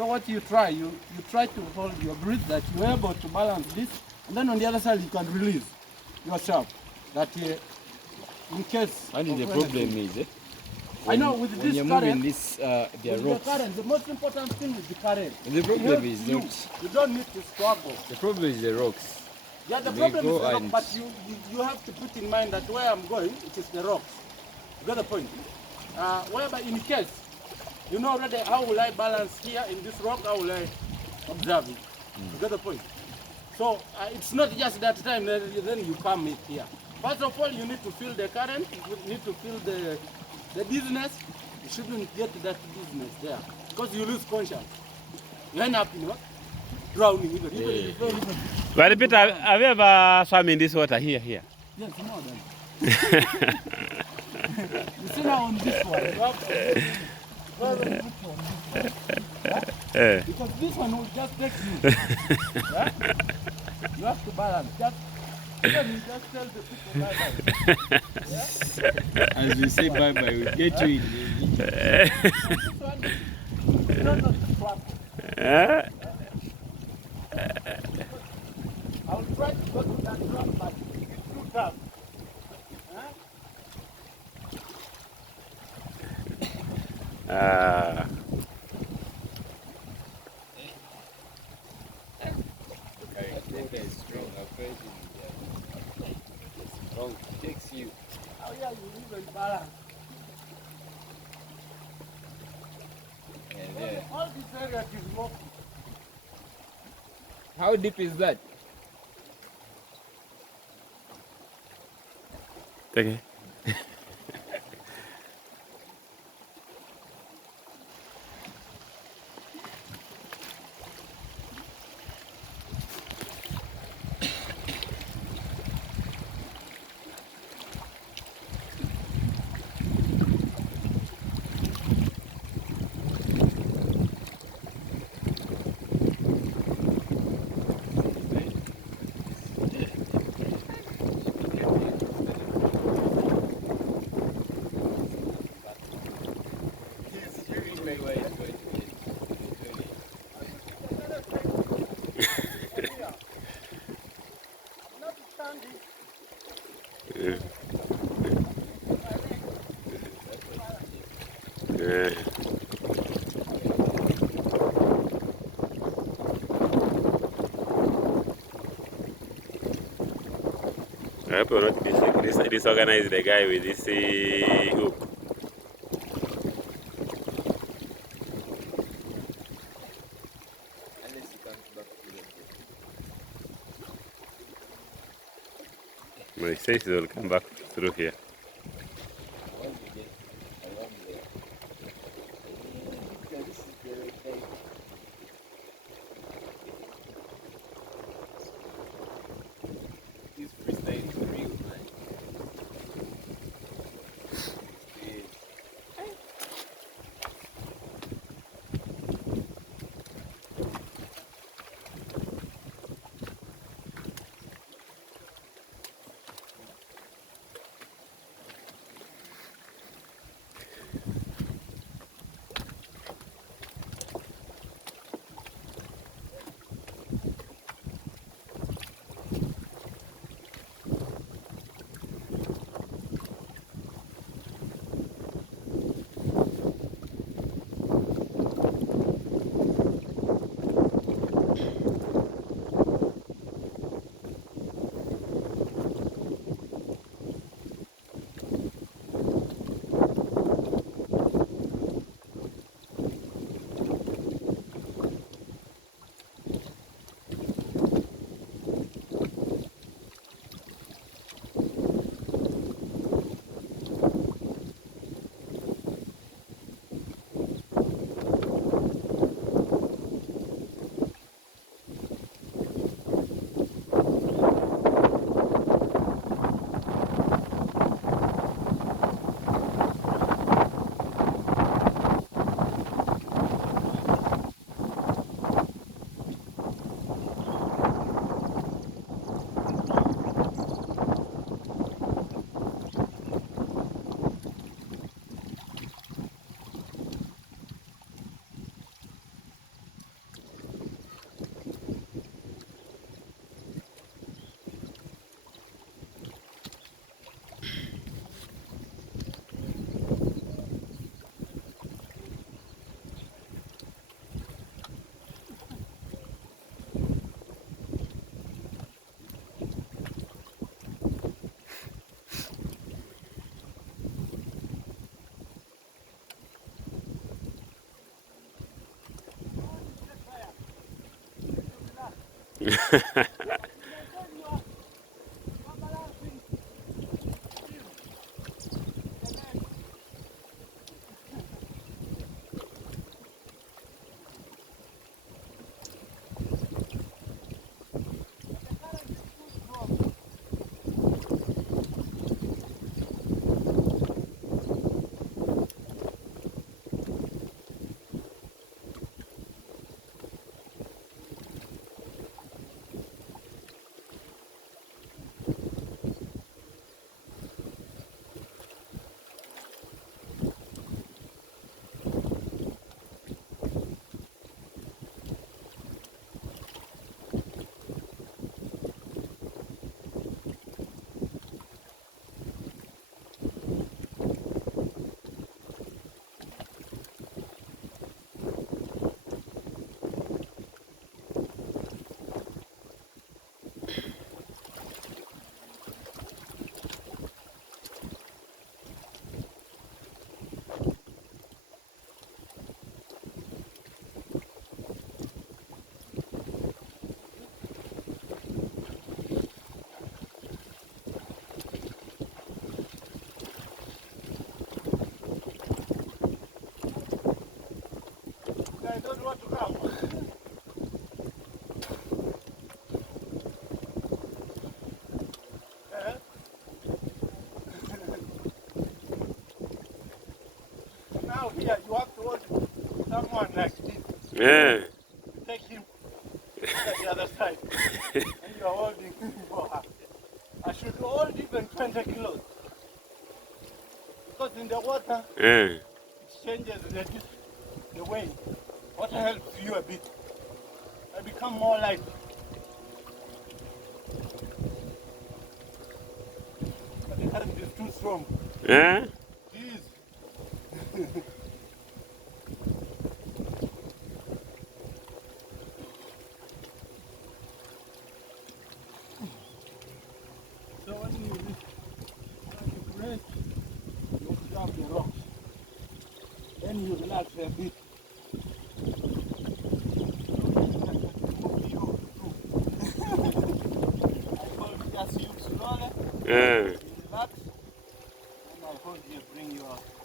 So what you try to hold your breath, that you're able to balance this, and then on the other side you can release yourself. That in case. And the problem is, I know with when this you're current, moving this, the rocks. The current, the most important thing is the current. The problem is you. not. You don't need to struggle. The problem is the rocks. Yeah, the problem is the rock, but you have to put in mind that where I'm going, it is the rocks. You got the point? Whereby in case, you know already how will I balance here in this rock, how will I observe it? You got the point? So it's not just that time then you come here. First of all, you need to feel the current, you need to feel the dizziness. You shouldn't get that dizziness there, because you lose conscience. You end up, drowning even. But Peter, have you ever swum in this water here? Yes, more than. You see now on this one, you have to on this one. Yeah? Because this one will just take you. Yeah? You have to balance. You just tell the people bye-bye. Yeah? As we say bye-bye, we get you in. This one, you don't know the struggle. I will try to go to that rock, but it's too tough. Strong takes you. Oh yeah, you even balance. All this area is rocky. How deep is that? Okay. I hope you're not disorganize the guy with this hook. Unless you come back to But he says he will come back through here. once you get along there. This is the right. This freestyle is real, man. I don't want to come. Now here you have to hold someone like this. Yeah. Take him to the other side. And you are holding for her. I should hold even 20 kilos. Because in the water, Yeah. it changes the weight. Water helps you a bit. I become more light. But the current is too strong. Yeah. Jeez. So when you rest, you observe the rocks. Then you relax a bit. Just you slowly, Yeah. relax, and I hold you, bring you out.